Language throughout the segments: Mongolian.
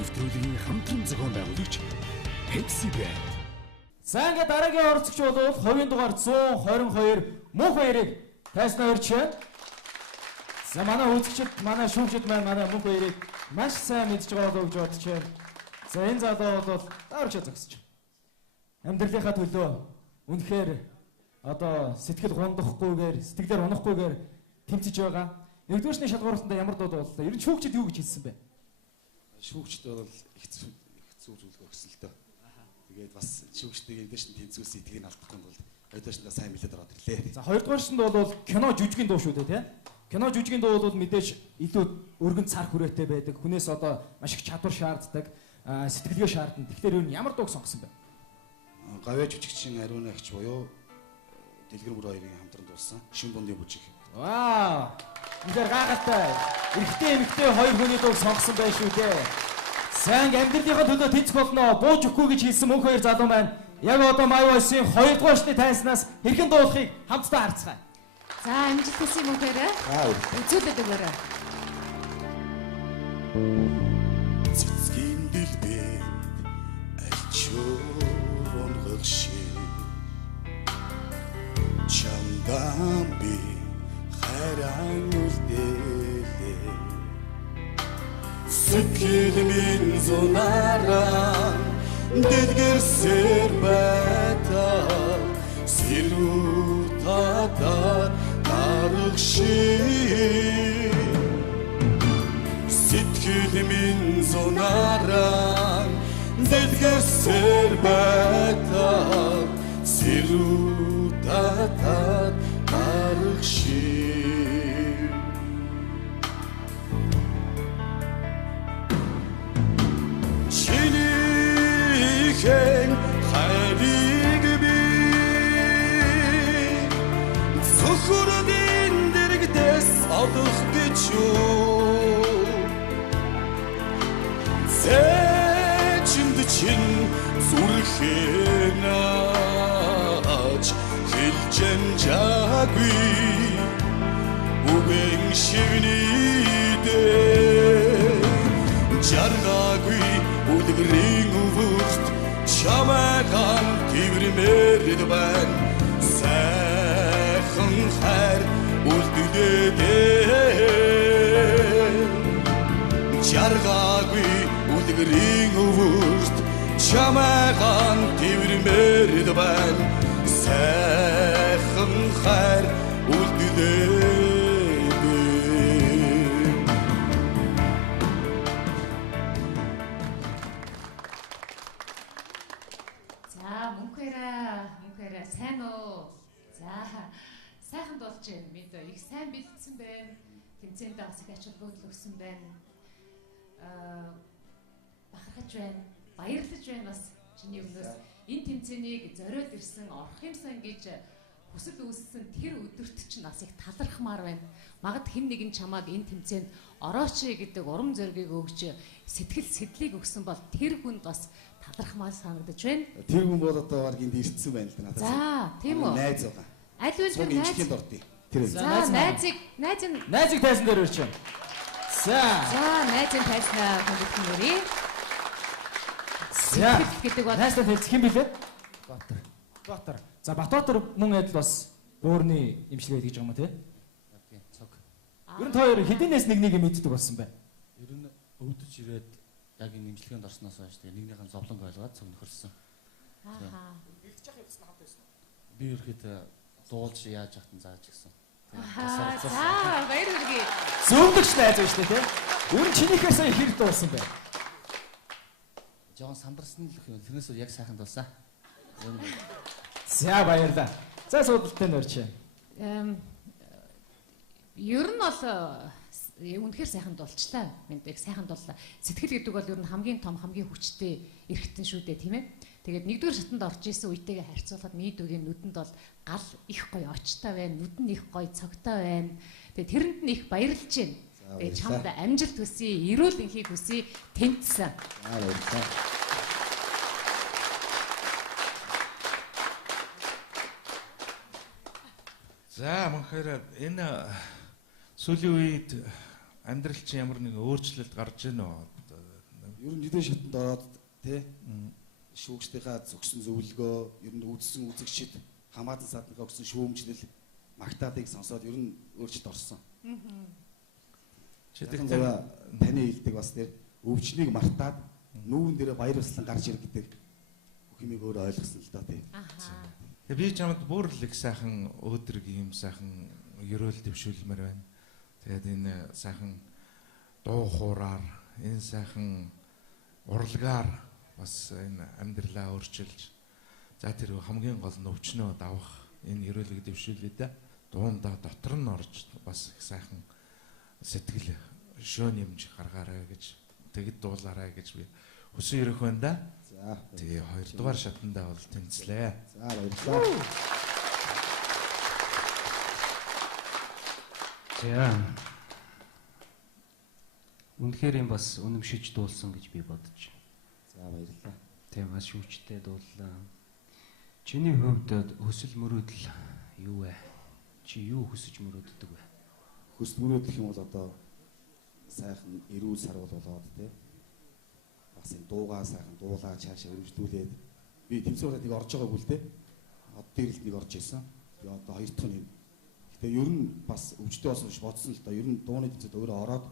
нэвтрүүлгийн хамтран зохион байгуулагч Pepsi байна. За ингээд дараагийн оролцогч бол хувийн дугаар 122 мөнх баярыг тайснаа өрч байна. За манай үзэгчд, манай шүүгчд манай мөнх баярыг маш сайн мэдж байгаа болов гэж бодож байна. За энэ залуу бол дарж зогсож байна. Амьдралынхаа төлөө үнэхээр одоо сэтгэл гондохгүйгээр, сэтгэлээр унахгүйгээр тэмцэж байгаа. Нэгдүгээршний шалгуурлалтанд ямар дууд боллоо? Ер нь шүүгчд юу гэж хэлсэн бэ? Шүүгчд бол их зүү зүйлг өгсөн л дөө. Тэгээд бас шүүгчдийг эдгээр шин тэнцвүүс сэтгэгийг алдахгүй бол хоёрдугаар шиндээ сайн мэдээд ороод ирлээ. За хоёрдугаар шинд бол кино жүжигийн дуу шүү дээ, тийм. Кино жүжигийн дуу бол мэдээж илүү өргөн цар хүрээтэй байдаг. Хүнээс одоо маш их чадвар шаарддаг, сэтгэлгээ шаардна. Тэгэхээр ер нь ямар дууг сонгосон бэ? Гавьяа жүжигчин Ариун агч буюу Дэлгэр бүр хоёрын хамтран дуулсан Шин дундын бүжиг. Вау! Эндэр гайхалтай. Эрэгтэй эмэгтэй хоёр хүний дууг сонгосон байх шүү дээ. Сайн амьдралынхаа төлөө тэнцэх болно. Бууж өгөхгүй гэж хэлсэн мөнх хоёр залуу маань яг одоо My Voice-ийн 2 дугаар шны тайснаас хэрхэн дуулахыг хамтдаа харцгаая. За амжилт хүсье мөнх хоёроо. Үзүүлээд өгөөрэй. Цэцгийн дэлбэнд альчуун гөлши чамдан би хайран үлдээлээ сэтгэл минь зунараа дэлгэрсээр байтаа сэрүүтата дарагши сэтгэл минь зунараа дэлгэрсээр байтаа сэрүүтата дарагши чинийхэн хайрыг би зөвхөн дэрэгдэс олох гэж юу зэчинд чин зүрхэнаач хэлжэн жаагүй үгэн шивнийдээ жаргаагүй үлгэрийн өвөрт чамайхан тэрмэрд байна сайхан хайр үлдээдээ жаргаагүй үлгэрийн өвөрт чамайхан тэрмэрд байна сайхан хайр үлдээдээ. Мөнхөрөө сайн уу? За сайхан болж байна. Мэд их сайн бэлдсэн байна. Тэмцээнд бас их ач холбогдол өгсөн байна. Бахархаж байна. Баярлаж байна бас чиний өмнөөс энэ тэмцээнийг зориод ирсэн орох юмсан гэж хүсэл үүссэн тэр өдөрт чинь бас их талархмаар байна. Магад хэн нэгэн чамааг энэ тэмцээнд орооч гэдэг урам зориг өгч сэтгэлийг өгсөн бол тэр хүнд бас талархмаар санагдаж байна. Тэр хүн бол одоо баг энд ирсэн байна л да надад. За, тийм үү. Найз байгаа. Аль вэ тэр найз? Тэр. За, найзыг тайсан дээр өрч байна. За, найзын тайснаа хүндэтгэн нэрий. За, гэдэг бол найзтай тайлцах юм билээ? Батар. За, Батбаатар мөн адил бас өөрний имчилгээ хийж байгаа юм тий? Тийм, цог. Ер нь хоёр хэдийнээс нэг мэддэг болсон бай. Ер нь өвдөж ирээд яг энэ имчилгээнд орсноос хойш тэгээ нэгнийхэн зовлонг ойлгоод цог нөхөрсөн. Аа. Бэлдчих явсан хамт байсан. Би ерөөхдөө дуулж яаж яхтан зааж гисэн. За, баяр хүргэе. Зөндөгч найз байна шүү дээ тий? Ер нь чинийхээс сая хэр дуулсан бай. Жоон сандарсан л юм. Тэрнээс яг сайхан дуулсан. За баярлаа. За суудалтай нөрч. Ер нь бол үнэхээр сайхан дуулчлаа. Мэдээ сайхан дууллаа. Сэтгэл гэдэг бол ер нь хамгийн том, хамгийн хүчтэй эрхтэн шүү дээ, тийм ээ. Тэгээд нэгдүгээр шатанд орж исэн үетэйгээ харьцуулахад Мидүгийн нүдэнд бол гал их гоё очтой байна, нүд нь их гоё цогтой байна. Тэгээд тэрэнд нь их баярлж байна. Тэгээд чамд амжилт хүсье, эрүүл энхийг хүсье, тэмцсэн. За мөнхээр энэ сүүлийн үед амьдрал чинь ямар нэг өөрчлөлт гарч ийн үү? Ер нь нэгдүгээр шатанд ороод тий шүүгчдийнхаа зөвгсөн зөвлөгөө, ер нь үзсэн үзэгчид хамаатан саднахаа өгсөн шүүмжлэл магтаадыг сонсоод ер нь өөрчлөлт орсон. Тэгэхдээ таны хэлдэг бас тэр өвчнийг мартаад нүүрэн дээр баяр хөслөн гарч ир гэдэг бүх юмыг өөрөө ойлгосон л доо тий. Би чамд бүр л их сайхан өөдрөг юм сайхан ерөөл дэвшүүлмээр байна. Тэгээд энэ сайхан дуу хуураар, энэ сайхан урлагаар бас энэ амьдралаа өөрчилж за тэр хамгийн гол нь өвчнөө давах энэ ерөөлөг дэвшүүлээ да. Дуунда дотор нь орж бас их сайхан сэтгэл шөөн юмж гаргаарай гэж тэгэд дуулаарай гэж би хүсэн ирэх байна да. За. Тэгээ хоёрдугаар шатандаа бол тэнцлээ. За баярлалаа. За. Үнэхээр юм бас үнэмшиж дуулсан гэж би бодож байна. За баярлалаа. Тийм маш хүчтэй дууллаа. Чиний хувьд хөсөл мөрөөдөл юу вэ? Чи юу хүсэж мөрөөддөг вэ? Хүсэл мөрөөдөх юм бол одоо сайхан эрүүл сарвал болоод тий. Бас энэ дуугаа сайхан дуулаа цаашаа өргөжлүүлээд би тэмцээнд нэг орж байгаагүй л дээ. Од дээр л нэг орж исэн. Би одоо хоёр дахь нь. Гэтэ ер нь бас өвчтөй болсон биш бодсон л да. Ер нь дууны тэмцээнд өөрөө ороод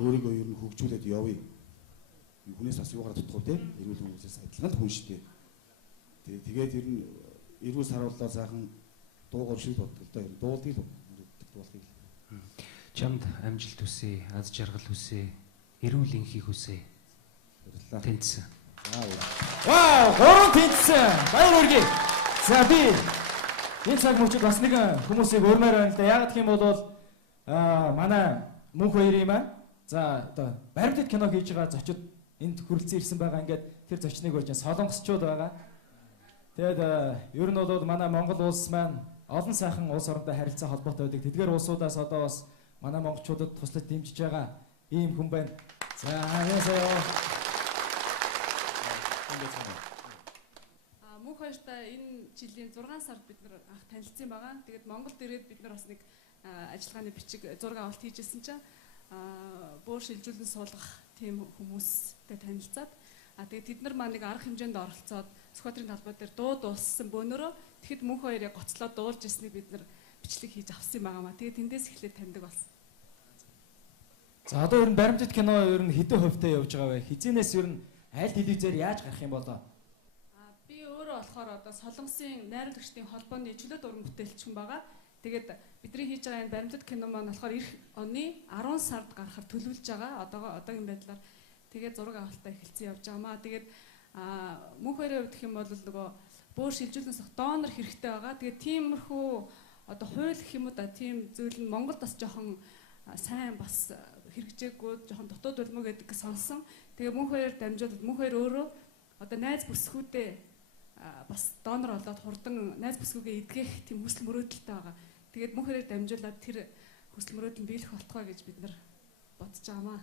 өөрийгөө ер нь хөгжүүлээд явъя. Хүнээс бас юугаар дутгав те эрүүл хүмүүсээс адилхан л хүн шүү дээ. Тэгээд ер нь эрүүл сарваллаа сайхан дуугаар шиг боддог л да. Ер нь дуулдгийг дуулахыг. Чамд амжилт хүсье, аз жаргал хүсье, эрүүл энхийг хүсье. Баярлалаа. Тэнцсэн. Вау, гурван тэнцсэн. Баяр хүргэе. За би энэ цаг мөчид бас нэг хүмүүсийг өрмөр байна л да. Яг гэх юм бол манай мөнх хоёрын маань за одоо баримтат кино хийж байгаа зочид энд хүрэлцэн ирсэн байгаа. Ингээд тэр зочныг урьж солонгосчууд байгаа. Тэгээд ер нь бол манай Монгол улс маань олон сайхан улс орондоо харилцаа холбоотой байдаг. Тэдгээр улсуудаас одоо бас манай монголчуудад туслаж дэмжиж байгаа ийм хүн байна. За яасаа. Мөнх хоёртаа энэ жилийн 6 сард бид нар анх танилцсан байгаа. Тэгээд Монголд ирээд бид нар бас нэг ажиллагааны бичиг зураг авалт хийжсэн чинь бөөр шилжүүлэн суулгах тийм хүмүүстэй танилцаад тэгээд тэд нар маань нэг арга хэмжээнд оролцоод Сүхбаатарын талбай дээр дуу дууссан бөөнөрөө тэгэхэд мөнх хоёр яг гоцлоод дуулж ирснийг бид нар бичлэг хийж авсан юм байгаамаа. Тэгээд тэндээс эхлээд таньдаг болсон. За одоо ер нь баримтат кино ер нь хэдэн хувьтай явж байгаа вэ? Хизэнээс ер нь аль телевизээр яаж гарах юм болоо? Би өөрөө болохоор одоо Солонгосын найруулагчдын холбооны чөлөөт уран бүтээлч хүн байгаа. Тэгээд бидний хийж байгаа энэ баримтат кино маань болохоор эх оны 10 сард гарахаар төлөвлөж байгаа. Одоогийн байдлаар тэгээд зураг авалтаа эхэлсэн явж байгаамаа. Тэгээд мөнх хоёрын хувьд гэх юм бол нөгөө бөөр шилжүүлнээс донор хэрэгтэй байгаа. Тэгээд тиймэрхүү одоо хууль гэх юм уу да тийм зүйл нь Монголд бас жоохон сайн бас хэрэгжээгүй жоохон дутууд үлмөө гэдэг сонсон. Тэгээ мөнх хоёроор дамжуулаад мөнх хоёр өөрөө одоо найз бүсгүүдээ бас донор болоод хурдан найз бүсгүйгээ эдгэх тийм хүсэл мөрөөдөлтэй байгаа. Тэгээд мөнх хоёроор дамжуулаад тэр хүсэл мөрөөдөл нь биелэх болтугай гэж бид нар бодож байгаамаа.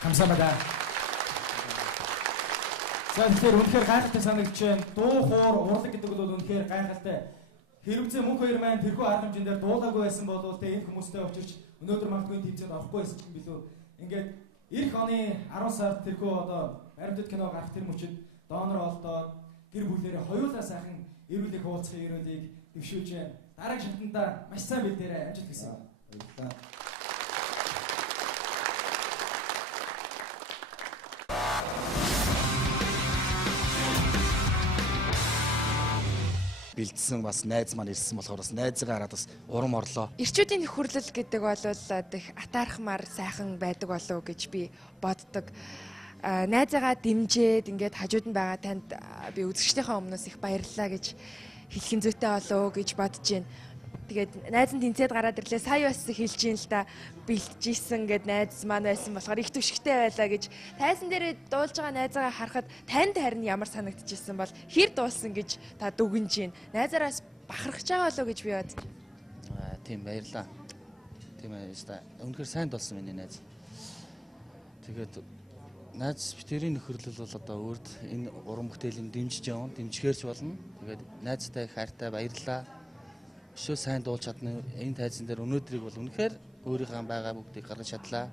Хамсамада. За тэгэхээр үнэхээр гайхалтай санагдаж байна. Дуу хоор урлаг гэдэг бол үнэхээр гайхалтай. Хэрвээ мөнх хоёр маань тэрхүү арга хэмжээндээр дуулаагүй байсан бол тэ энэ хүмүүстэй очирч өнөөдөр магадгүй тэмцээнд орохгүй байсан юм билүү. Ингээд эх оны 10 сард тэрхүү одоо баримтат кино гарах тэр мөчид донор олдоод гэр бүлээрээ хоёулаа сайхан эрүүл их уулзахын ерөөлийг дэвшүүлж байна. Дараагийн шатанда маш сайн бэлдээрээ амжилт хүсье. Баярлалаа. Бэлдсэн бас найз маань ирсэн болохоор бас найзгаа хараад бас урам орлоо. Ирчүүдийн хүрлэл гэдэг бол их атаархмаар сайхан байдаг болов гэж би боддог. Найзаагаа дэмжээд ингээд хажууд нь байгаа танд би үзэгчдийнхээ өмнөөс их баярлалаа гэж хэлэх зүйтэй болов гэж бодож байна. Тэгээд найз нь тэнцээд гараад ирлээ. Сая бас хэлж ийн л да бэлтжижсэн гэд найз маань байсан болохоор их түшигтэй байлаа гэж тайсан дээр дуулж байгаа найзаагаа харахад танд харин ямар санагдчихсэн бол хэр дуулсан гэж та дүгнэж байна. Найзаараас бахархаж байгаа болов гэж би бодож. Тийм баярлаа. Тийм ээ. Үнэхээр сайн дуулсан миний найз. Тэгээд найз битэрийн нөхөрлөл бол одоо өөрт энэ уран бүтээлийн дэмжиж явна, дэмжихээрч болно. Тэгээд найзтай хайртай баярлаа. Өшөө сайн дуулж чадна. Энэ тайзан дээр өнөөдрийг бол үнэхээр өөрийнхөө байгаа бүгдийг гаргаж чадлаа.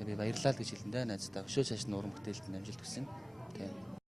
Тэгээ би баярлалаа л гэж хэлэн дээ найздаа. Өшөө цааш нь уран бүтээлд амжилт хүсье. Тэгээ